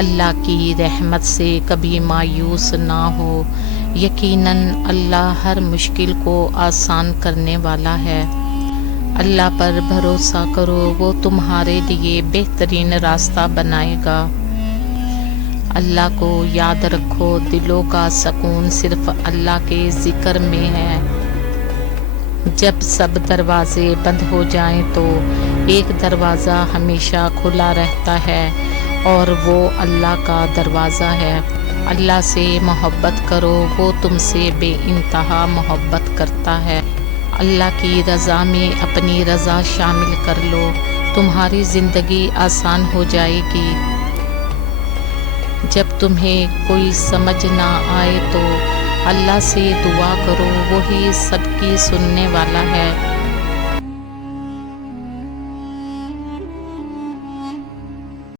اللہ کی رحمت سے کبھی مایوس نہ ہو، یقیناً اللہ ہر مشکل کو آسان کرنے والا ہے۔ اللہ پر بھروسہ کرو، وہ تمہارے لیے بہترین راستہ بنائے گا۔ اللہ کو یاد رکھو، دلوں کا سکون صرف اللہ کے ذکر میں ہے۔ جب سب دروازے بند ہو جائیں تو ایک دروازہ ہمیشہ کھلا رہتا ہے اور وہ اللہ کا دروازہ ہے۔ اللہ سے محبت کرو، وہ تم سے بے انتہا محبت کرتا ہے۔ اللہ کی رضا میں اپنی رضا شامل کر لو، تمہاری زندگی آسان ہو جائے گی۔ جب تمہیں کوئی سمجھ نہ آئے تو اللہ سے دعا کرو، وہی سب کی سننے والا ہے۔